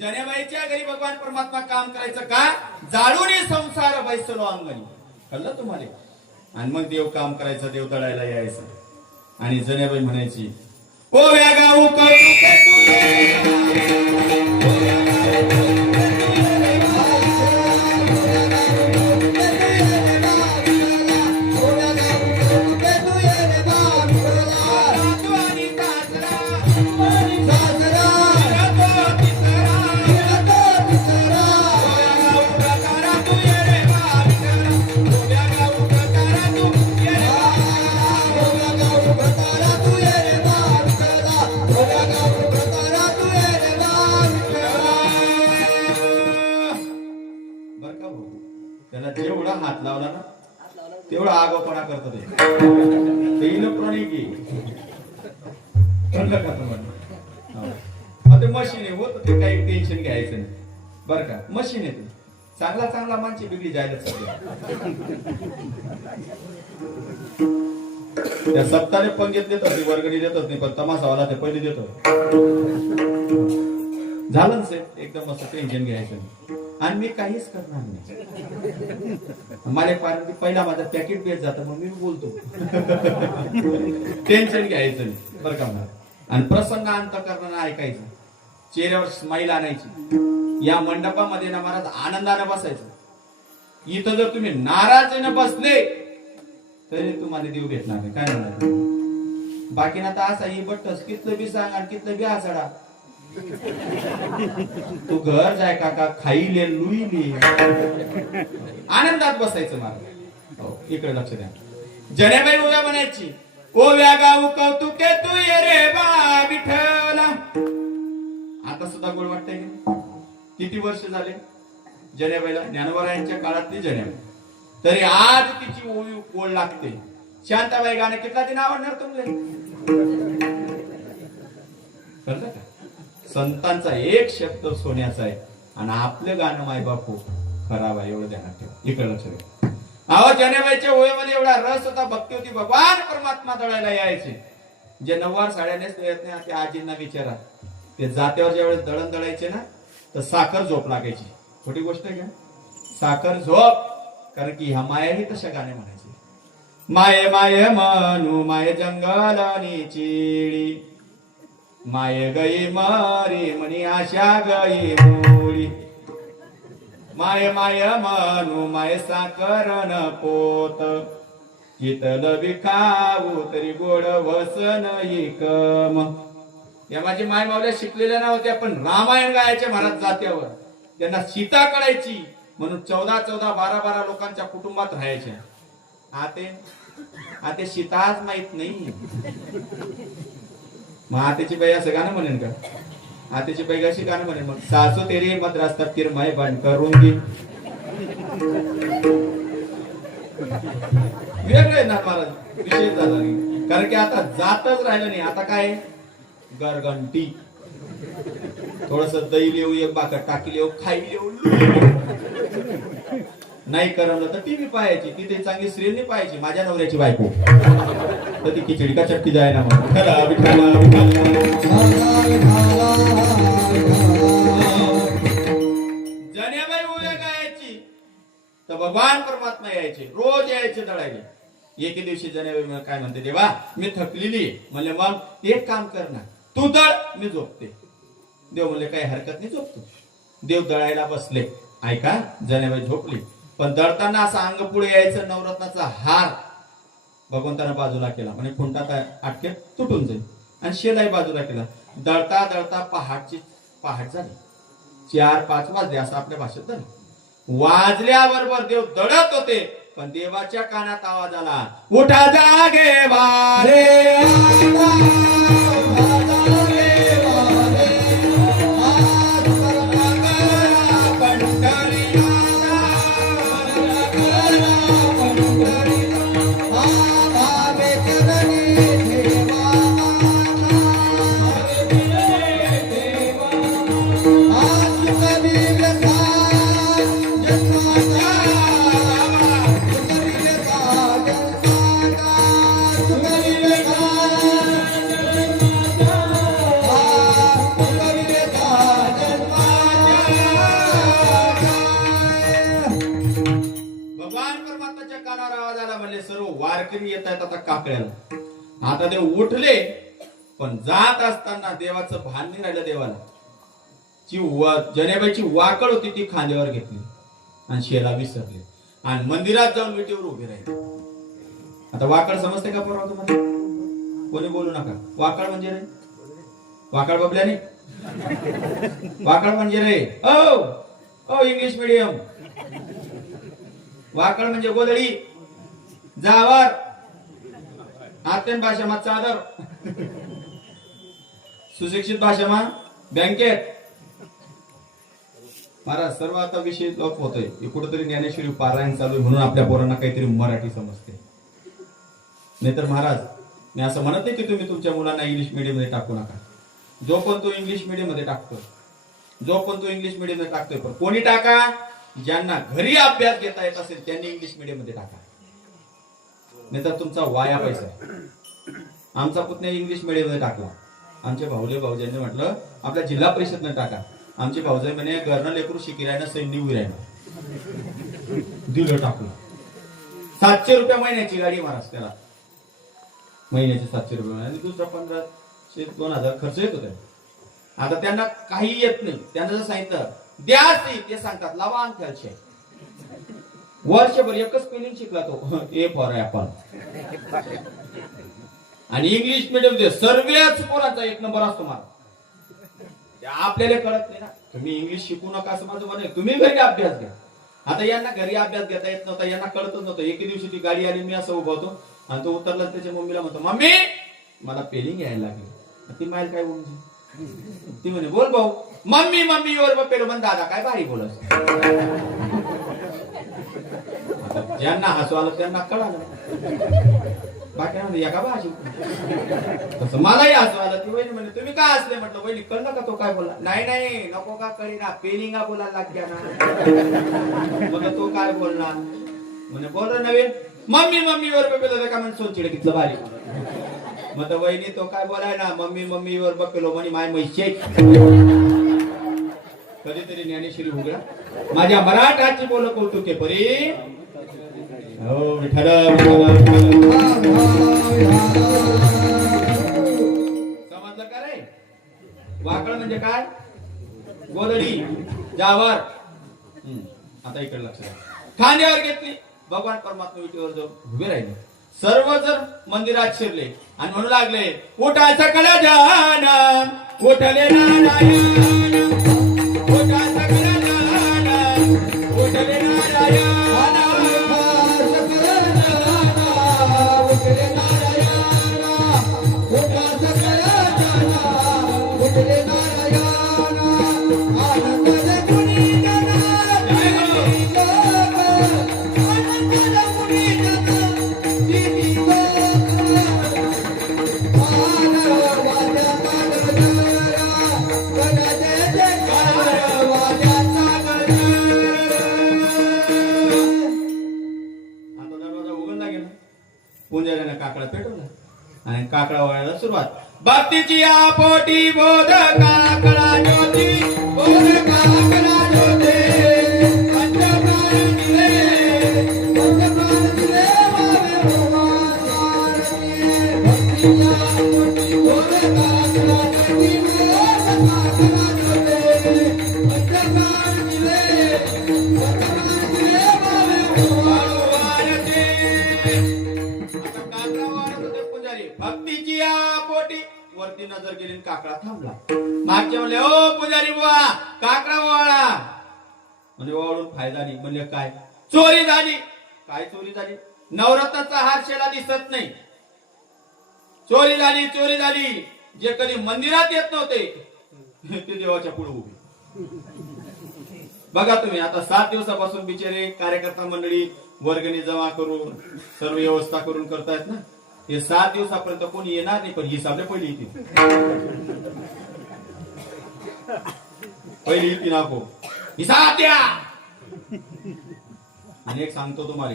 जनेबाईच्या घरी भगवान परमात्मा काम करायचं का? जाळून संसार बैसलो अंगणी. कळलं तुम्हाला? आणि मग देव काम करायचं देव तळायला यायचं. आणि जनेबाई म्हणायची कोव्या गाऊ तेवढा करतो ते इलेक्ट्रॉनिक बंद करतो म्हणून. ते मशीन आहे होत ते काही टेन्शन घ्यायचं नाही. बर का? मशीन आहे ते. चांगला चांगला माणशी बिगडी जायला सगळ्या त्या पण पंगेत देत होती वर्गणी देत होती पण तमासावाला ते पहिले देतो झालं ना साहेब एकदम असं टेन्शन घ्यायचं नाही. आणि मी काहीच करणार नाही. मला कारण की पहिला माझा पॅकेट बेस जातं मग मी बोलतो. टेन्शन घ्यायचं नाही बरं का मला आणि प्रसंग अंत करताना ऐकायचं. चेहऱ्यावर स्माईल आणायची. या मंडपामध्ये ना महाराज आनंदाने बसायचं. इथं जर तुम्ही नाराजीने बसले तरी तुम्हाला देव भेटणार नाही. काय म्हणणार बाकी ना तर असा ही बट्टस कितलं बी सांग आणि कितलं बी आसाडा तू घर जाय काका खाईले लुईले. आनंदात बसायचं मला हो इकडे लक्ष द्या. जनेबाई उभ्या म्हणायची ओव्या गाऊ कौतुके तू ये रे बा आता सुद्धा गोड वाटतंय किती वर्ष झाले? जनेबाईला ज्ञानवरायांच्या काळातली जनेबाई तरी आज तिची ओळी गोड लागते. शांताबाई गाणं कितला दिन आवडणार तुम्हाला? कळलं का? संतांचा एक शब्द सोन्याचा आहे. आणि आपलं गाणं माय बापू खराब आहे एवढं ध्यानात ठेव. इकडे लक्ष द्या. अहो जनेबाईच्या ओळीमध्ये एवढा रस होता भक्ती होती भगवान परमात्मा दळायला यायचे. जे नववार साड्यानेच येत नाही त्या आजींना विचारा. ते जात्यावर ज्यावेळेस दळण दळायचे ना तर साखर झोप लागायची. छोटी गोष्ट आहे का? साखर झोप. कारण की ह्या मायाही तशा गाणे म्हणायचे. माये माये मनू माये जंगलानी चिडी. माये गई मरी मनी आशा गई मोळी माय माय मनू माय साकर न पोत. कितल विखाऊ तरी गोड वसन कम या माझी माय मावल्या शिकलेल्या नव्हत्या पण रामायण गायच्या महाराज जात्यावर. त्यांना सीता कळायची म्हणून चौदा चौदा बारा बारा लोकांच्या कुटुंबात राहायच्या. आते आते सीताच माहीत नाही. मग आतेची बाई असं गाणं म्हणेन का? आतेची बाई अशी गाणं म्हणेन मग सासू तेरी मद्रास रस्ता माय बन करून दे वेगळे ना महाराज विषय झाला नाही कारण की आता जातच राहिलं नाही. आता काय? गरगंटी थोडस दही लिहू एक बाकर टाकी लिहू खाई लिहू नाही करमलं तर टीव्ही पाहायची. तिथे चांगली श्रेणी पाहायची. माझ्या नवऱ्याची बायको. तर खिचडी का चटकी जाय ना मग विठ्ठला, विठ्ठला, उभ्या तर भगवान परमात्मा यायचे. रोज यायचे दळायला एके दिवशी जनेबाई काय म्हणते देवा मी थकलेली आहे. म्हणले मग एक काम कर ना. तू दळ मी झोपते. देव म्हणले काही हरकत नाही झोपतो. देव दळायला बसले. ऐका जण्याबाई झोपली. पण दळताना असं अंग पुढे यायचं नवरत्नाचा हार भगवंतानं बाजूला केला. म्हणजे खुंटा काय अटके तुटून जाईल. आणि शेलाही बाजूला केला. दळता दळता पहाटची पहाट झाली. चार पाच वाजले असं आपल्या भाषेत झालं. वाजल्याबरोबर देव दडत होते पण देवाच्या कानात आवाज आला उठा जागे पण जात असताना देवाचं भान नाही राहिलं देवाला. जी वा जनेबाईची वाकड होती ती खांद्यावर घेतली आणि शेला विसरले. आणि मंदिरात जाऊन विटीवर उभे राहिले. आता वाकड समजते का परवा तुम्हाला? कोणी बोलू नका. वाकड म्हणजे रे? वाकड बबल्याने? वाकड म्हणजे रे? ओ ओ इंग्लिश मिडियम वाकड म्हणजे गोदडी जावर. आत्यन भाषामा चादर सुशिक्षित भाषामा बँकेत. महाराज सर्व आता विषय लोक होतोय. कुठेतरी ज्ञानेश्वरी पारायण चालू आहे म्हणून आपल्या पोरांना काहीतरी मराठी समजते. नाहीतर महाराज मी असं म्हणत नाही की तुम्ही तुमच्या मुलांना इंग्लिश मीडियममध्ये मध्ये टाकू नका. जो पण तो इंग्लिश मीडियममध्ये मध्ये जो पण तो इंग्लिश मीडियममध्ये टाकतोय. पण कोणी टाका ज्यांना घरी अभ्यास घेता येत असेल त्यांनी इंग्लिश मीडियममध्ये मध्ये टाका. नाहीतर तुमचा वाया पैसा आमचा पुतण्या इंग्लिश मीडियममध्ये टाकला. आमच्या भाऊले भाऊजांनी म्हटलं आपल्या जिल्हा परिषदनं टाका. आमचे भाऊजाई म्हणे घरनं लेकरू शिकी राहिना सैन्य उभी राहिना दिलं टाकलं सातशे रुपये महिन्याची गाडी महाराज त्याला. महिन्याचे सातशे रुपये आणि दुसरा पंधराशे दोन हजार खर्च येतो होते. आता त्यांना काही येत नाही. त्यांना जर सांगितलं द्या ते ते सांगतात लावा अंक वर्षभर एकच स्पेलिंग शिकला तो. A for apple. आणि इंग्लिश मिडियममध्ये सर्वच पोरांचा एक नंबर असतो मला आपल्याला कळत नाही ना. तुम्ही इंग्लिश शिकू नका असं माझं म्हणे तुम्ही घरी अभ्यास घ्या. आता यांना घरी अभ्यास घेता येत नव्हता यांना कळतच नव्हतं. एके दिवशी ती गाडी आली मी असं उभा होतो. आणि तो उतरला त्याच्या मम्मीला म्हणतो मम्मी मला पेलिंग यायला लागली. ती माईल काय बोलून ती म्हणे बोल भाऊ. मम्मी मम्मी वर पेलो म्हण दादा काय भारी बोलत ज्यांना हसू आलं त्यांना कळालं. बाकी म्हणजे एका भाजी? तसं मलाही हसू आलं ती वहिनी म्हणे तुम्ही काय असले? म्हटलं वहिनी कळलं का तो काय बोला नाही नाही नको का करीना पेलिंगा बोलायला लागल्या ना मग तो काय बोलणार म्हणे बोल रे नवीन. मम्मी मम्मी वर बपेलो का म्हणजे सोचिडे घेतलं भारी मग तर वहिनी तो काय बोलाय ना मम्मी मम्मी वर बपेलो म्हणे माय मैशे कधीतरी ज्ञानेश्वरी उघडा माझ्या मराठाची बोल कौतुके परी. हो समजलं का रे वाकड म्हणजे काय? गोदडी. जावर. आता इकडे लक्ष खांद्यावर घेतली भगवान परमात्मा विटीवर जाऊन उभे राहिले सर्व जर मंदिरात शिरले आणि म्हणू लागले उठायचं सकळ जाना उठले ना सुरुवात आपोटी बोध काकडा चोरी झाली. काय चोरी झाली? नवरत्नाचा हार शेला दिसत नाही. चोरी झाली चोरी झाली. जे कधी मंदिरात येत नव्हते ते देवाच्या पुढे उभे. बघा तुम्ही आता सात दिवसापासून बिचारे कार्यकर्ता मंडळी वर्गणी जमा करून सर्व व्यवस्था करून करतायत ना? हे सात दिवसापर्यंत कोणी येणार नाही पण ही सामने पहिली येते पहिली येते नको हिसाब द्या! आणि एक सांगतो तुम्हाला.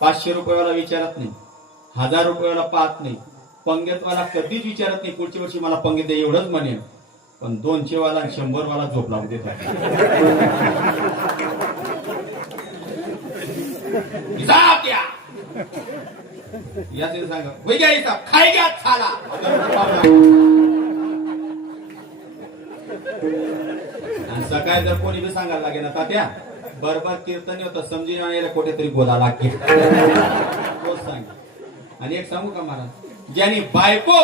पाचशे रुपयाला विचारत नाही. हजार रुपयाला पाहत नाही. पंगेतवाला कधीच विचारत नाही पुढच्या वर्षी मला पंगेत दे एवढंच म्हणेन. पण दोनशे वाला आणि शंभर वाला झोप लागू देत या द्या. याचे सांगा. होय खाय घ्या छाला आणि सकाळी जर कोणी बी सांगायला लागेल ना तात्या बरोबर कीर्तन होतं समजून आणायला कुठेतरी बोला लागते तोच हो सांग. आणि एक सांगू का मला ज्यांनी बायको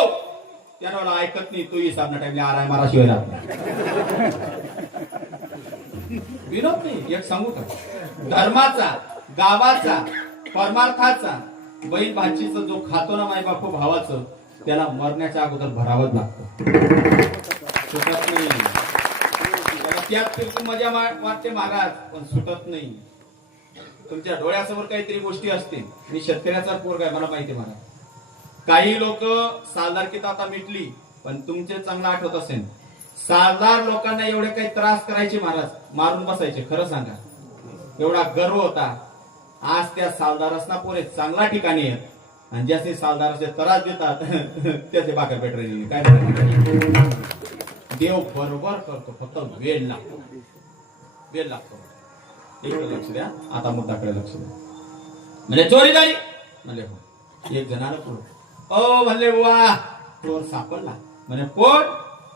त्यानं मला ऐकत नाही तू सामना ना टाइमला आराय मारा शिवाय राहत विनोद नाही एक सांगू का? धर्माचा गावाचा परमार्थाचा बहीण भाचीचा जो खातो ना माय बापू भावाचं त्याला मरण्याच्या अगोदर भरावंच लागतं. नाही. त्यात मजा वाटते महाराज पण सुटत नाही. तुमच्या डोळ्यासमोर काहीतरी गोष्टी असतील. मी शेतकऱ्याचा पोरग आहे मला माहिती महाराज. मला काही लोक सालदारकीत आता मिटली पण तुमचे चांगलं आठवत असेल. सालदार लोकांना एवढे काही त्रास करायचे महाराज मारून बसायचे खरं सांगा. एवढा गर्व होता. आज त्या सालदारसना पोरे चांगल्या ठिकाणी आहेत. आणि ज्याचे सालदाराचे त्रास देतात त्याचे बाकर पेटरेल काय देव बरोबर करतो फक्त वेळ लागतो. वेळ लागतो. इकडे लक्ष द्या. आता मुद्दाकडे लक्ष द्या. म्हणजे चोरी झाली म्हणजे हो. एक जणाला चोर. ओ म्हणले वा. चोर सापडला. म्हणे कोण?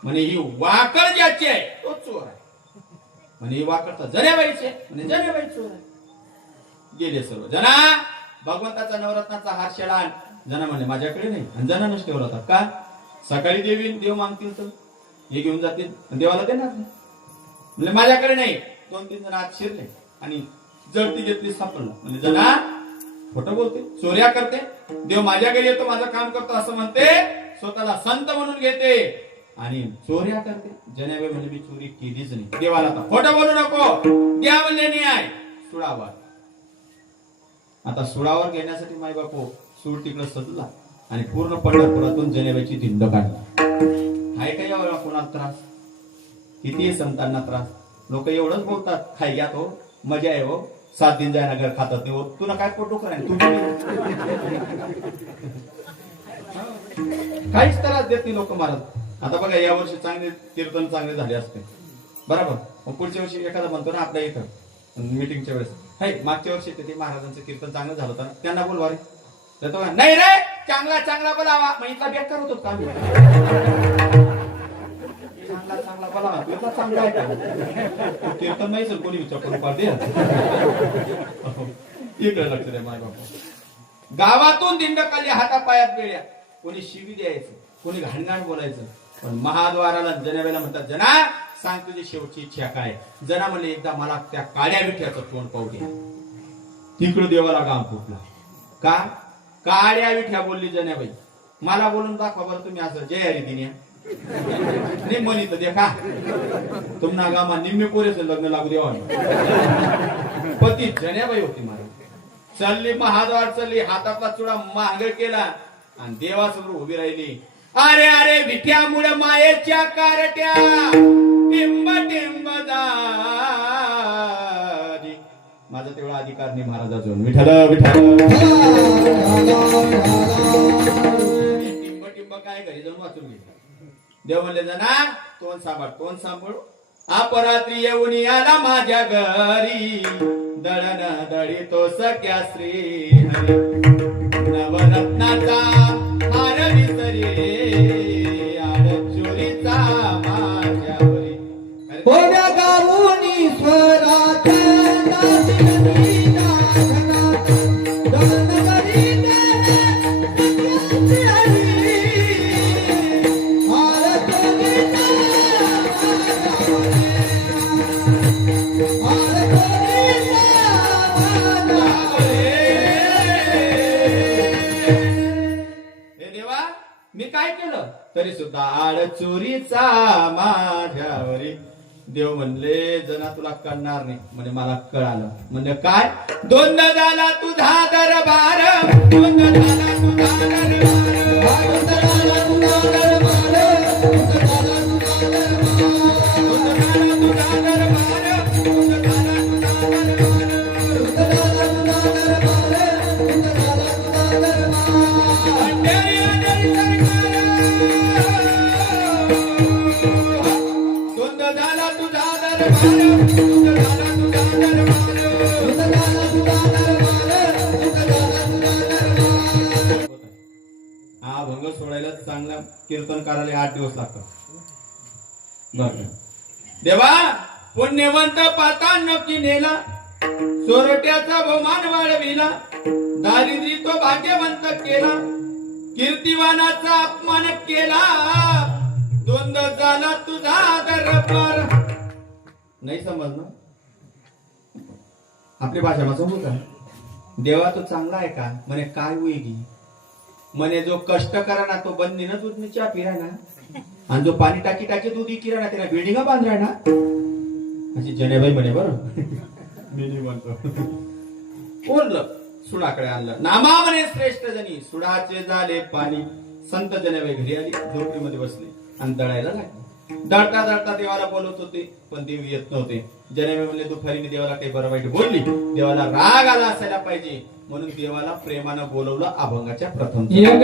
म्हणे ही वाकड ज्याची आहे. तो चोर आहे. म्हणे ही वाकड तर जण्याबाईची आहे. म्हणे जण्याबाई चोर आहे. गेले सर्व जना. भगवंताचा नवरत्नाचा हार शेळा जना म्हणे माझ्याकडे नाही. आणि जना ठेवला होता का? सकाळी देवी देव मागतील तर? हे घेऊन जातील. देवाला देणार नाही. म्हणजे माझ्याकडे नाही. दोन तीन जण आत शिरले. आणि जळती घेतली सापडलं. म्हणजे जना खोटं बोलते चोऱ्या करते. देव माझ्या घरी येतो माझं काम करतो असं म्हणते. स्वतःला संत म्हणून घेते. आणि चोऱ्या करते. जनाबाई म्हणजे मी चोरी केलीच नाही. देवाला आता खोटं बोलू नको. द्या म्हणजे न्याय. सुळावर. आता सुळावर घेण्यासाठी माय बापू सूळ तिकडं सजला. आणि पूर्ण पंढरपुरातून जनेबाईची दिंड काढली. हाय का यावर कोणाला त्रास? किती संतांना त्रास? लोक एवढंच बोलतात खाय घ्या तो मजा आहे हो सात दिन जायला घर खातात नाही हो. तुला काय पोटो कराय तू काहीच त्रास देत नाही लोक मारत. आता बघा या वर्षी चांगले कीर्तन चांगले झाले असते. बरोबर? मग पुढच्या वर्षी एखादा म्हणतो ना आपल्या इथं मीटिंगच्या वेळेस हाय मागच्या वर्षी ते महाराजांचं कीर्तन चांगलं झालं होतं त्यांना बोलवा रे. नाही रे चांगला चांगला बोलावा. मग इथला बेकार होतो का? चांगला चांगला बोलावा तू चांगला आहे का? कीर्तन नाही सर कोणी विचार करू पाहते इकडे लक्ष द्या माय बापा. गावातून दिंडकाली हातापायात वेळ्या कोणी शिवी द्यायचं कोणी घाणघाण बोलायचं. पण महाद्वाराला जनावेला म्हणतात जना सांग तुझी शेवटची इच्छा काय? जना म्हणले एकदा मला त्या काळ्या विठ्याचं तोंड पाहू द्या तिकडं देवाला गाम फुटला. का? काळ्या विठ्या बोलली जनाबाई मला बोलून दाखवा बरं तुम्ही असं जय हरी दिन्या. म्हणी तर देखा. तुम्हाला गामा निम्मे पोरेचं लग्न लागू देवा पण ती जन्याबाई होती महाराज चालली महाद्वार चालली हातातला चुडा महाग केला आणि देवासमोर उभी राहिली. अरे अरे विठ्यामुळे मायेच्या कारट्या. टिंब टिंब माझा तेवढा अधिकार नाही महाराजाचा विठ्ठल विठ्ठल. टिंब टिंब काय घरी जाऊन वाचून घे देव म्हणले जाना तोंड सांभाळ तोंड सांभाळू? अपरात्री येऊन आला माझ्या घरी. दळण दळी तो सख्या श्री हरी. नवरत्नाचा हार विसरे आड चोरीचा माझ्यावरी कळणार नाही. म्हणजे मला कळालं. म्हणजे काय? दोन झाला तुझा दरबार दोन झाला तुझा दरबार हा भंग सोडायला चांगला कीर्तनकाराला आठ दिवस लागतात. देवा पुण्यवंत पाता नक्की नेला. चोरट्याचा बहुमान वाढविला. दारिद्री तो भाग्यवंत केला. कीर्तिवानाचा अपमान केला. द्वंद झाला तुझा दरबार नाही समजलं? आपली भाषा माझं समजू देवा तो चांगला आहे का? म्हणे काय होईल म्हणे जो कष्ट करा ना तो बंदी ना दूध चहा पिरा ना आणि जो पाणी टाकी टाकी दूध इकिरा ना त्याला बिल्डिंग बांधला ना? अशी जनेबाई म्हणे बरं. मी म्हणतो बोललं सुडाकडे आणलं. नामा म्हणे श्रेष्ठ जनी सुडाचे झाले पाणी. संत जनेबाई घरी आली झोपडीमध्ये बसली आणि दळायला लागली. दळता दळता देवाला बोलत होते पण देव येत नव्हते. जनेबाई म्हणले दुपारी मी देवाला काही बरं वाईट बोलली देवाला राग आला असायला पाहिजे. म्हणून देवाला प्रेमानं बोलवलं अभंगाच्या प्रथम यग